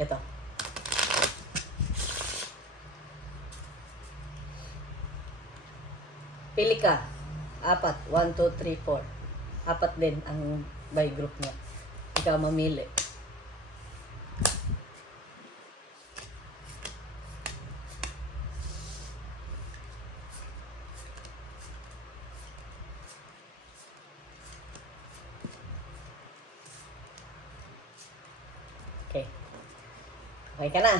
Ito. Pili ka. 4. 1, 2, 3, 4. 4 din ang by group niya. Ikaw mamili. Okay. Okay ka na?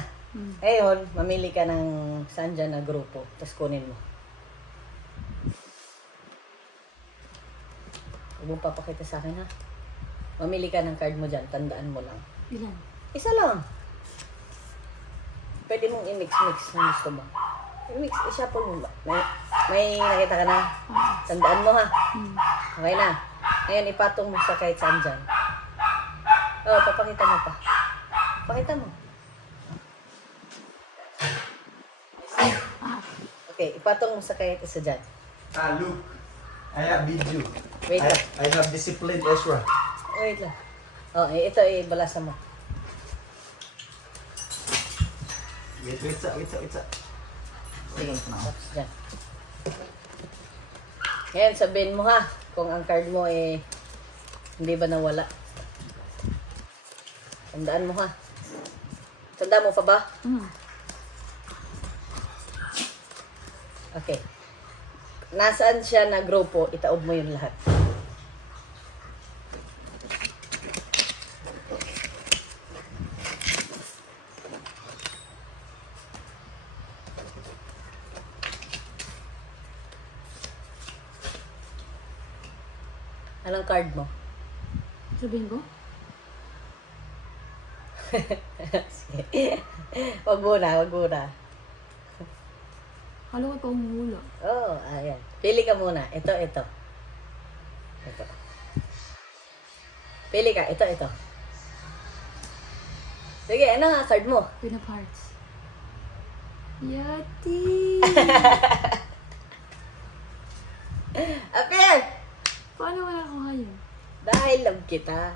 Ngayon, mamili ka ng saan dyan na grupo. Tapos kunin mo. Huwag mong papakita sa akin, ha? Mamili ka ng card mo dyan. Tandaan mo lang. Ilan? Isa lang. Pwede mong i-mix-mix kung gusto mo. I-mix, i-shuffle mo ba? May nakita ka na? Tandaan mo, ha? Okay na. Ngayon, ipatong mo sa kahit saan dyan. Oo, papakita mo pa. Pakita mo. Okay, ipatong mo sa kahit isa dyan. Look. I have video. Wait lang. I have disciplined Ezra. Wait lang. Oh, ito balasa mo. Wait, wait. Sige, tapos dyan. Ngayon, sabihin mo ha, kung ang card mo hindi ba nawala. Tandaan mo ha. Tandaan mo pa ba? Okay. Nasaan siya na grupo, itaob mo yung lahat. Anong card mo? Sabihin ko? Sige. Wag muna. Kala ko ikaw hula. Oh, ayan. Pili ka muna. Ito. Pili ka. Ito. Sige, ano nga card mo? Queen of Hearts. Yati! Appear! Paano wala ko ngayon? Dahil love kita.